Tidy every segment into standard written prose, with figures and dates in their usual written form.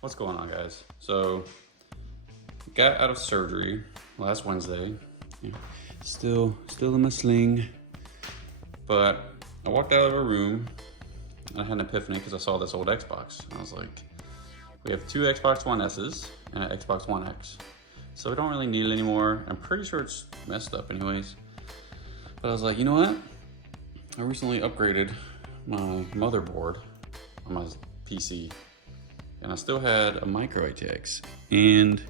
What's going on, guys? So, got out of surgery last Wednesday. Yeah, still in my sling. But I walked out of a room and I had an epiphany because I saw this old Xbox. I was like, we have two Xbox One S's and an Xbox One X. So we don't really need it anymore. I'm pretty sure it's messed up anyways. But I was like, you know what? I recently upgraded my motherboard on my PC. And I still had a micro ATX. And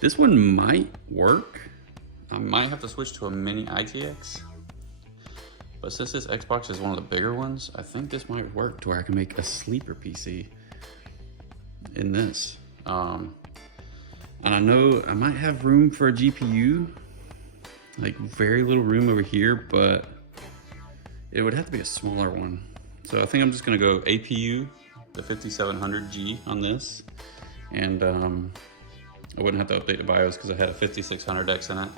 this one might work. I might have to switch to a mini ITX. But since this Xbox is one of the bigger ones, I think this might work to where I can make a sleeper PC in this. And I know I might have room for a GPU, like very little room over here, but it would have to be a smaller one. So I think I'm just gonna go APU, the 5700G on this. And I wouldn't have to update the BIOS because I had a 5600X in it.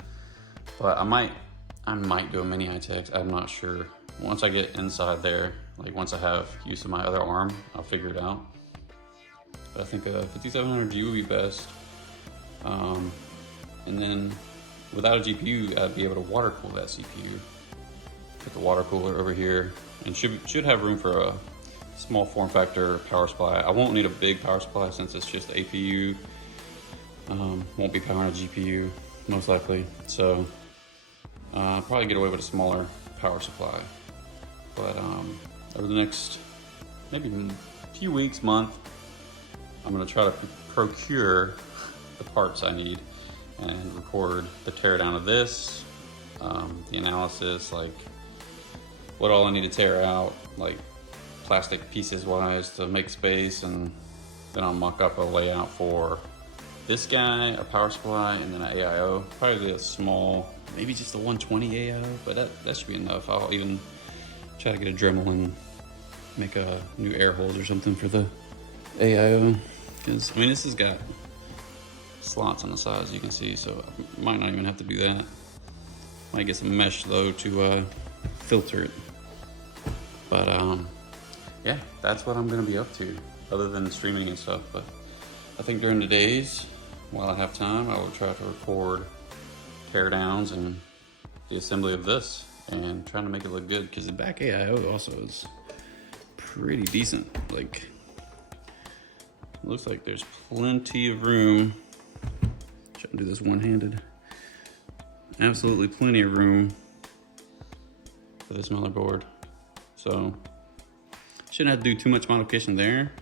But I might do a mini ITX, I'm not sure. Once I get inside there, like once I have use of my other arm, I'll figure it out. But I think a 5700G would be best. And then without a GPU, I'd be able to water cool that CPU. Put the water cooler over here and should have room for a small form factor power supply. I won't need a big power supply since it's just APU. Won't be powering a GPU most likely. So I'll probably get away with a smaller power supply. But over the next maybe few weeks, month, I'm gonna try to procure the parts I need and record the teardown of this, the analysis, like what all I need to tear out, like plastic pieces wise to make space, and then I'll mock up a layout for this guy, a power supply, and then an AIO. Probably a small, maybe just a 120 AIO, but that should be enough. I'll even try to get a Dremel and make a new air holes or something for the AIO. Because, I mean, this has got slots on the sides, you can see, so I might not even have to do that. Might get some mesh, though, to filter it. But, yeah, that's what I'm going to be up to, other than streaming and stuff. But I think during the days, while I have time, I will try to record teardowns and the assembly of this and trying to make it look good, because the back AIO also is pretty decent. Like, looks like there's plenty of room. Try to do this one-handed. Absolutely plenty of room for this motherboard. So shouldn't have to do too much modification there.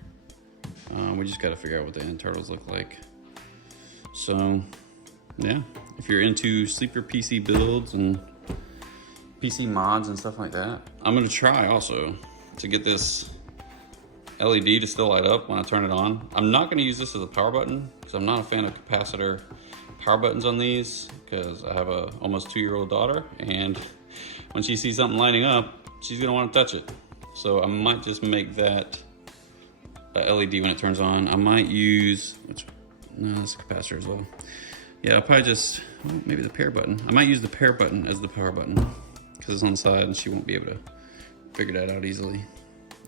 We just got to figure out what the internals look like. So yeah, if you're into sleeper PC builds and PC mods and stuff like that, I'm gonna try also to get this LED to still light up when I turn it on. I'm not gonna use this as a power button because I'm not a fan of capacitor power buttons on these, because I have a almost 2-year-old daughter, and when she sees something lighting up, she's gonna want to touch it. So I might just make that a LED when it turns on. I might use, no, that's a capacitor as well. Yeah, I'll probably just, well, maybe the pair button. I might use the pair button as the power button because it's on the side and she won't be able to figure that out easily.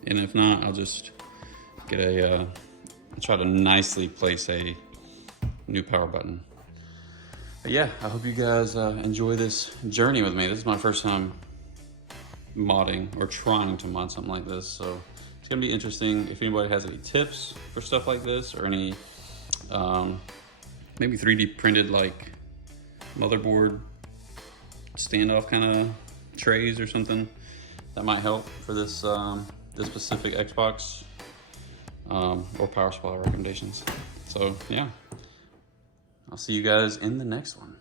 And if not, I'll just get a, try to nicely place a new power button. But yeah, I hope you guys enjoy this journey with me. This is my first time modding or trying to mod something like this, so it's gonna be interesting. If anybody has any tips for stuff like this, or any maybe 3D printed like motherboard standoff kind of trays or something, that might help for this this specific Xbox, or power supply recommendations. So yeah, I'll see you guys in the next one.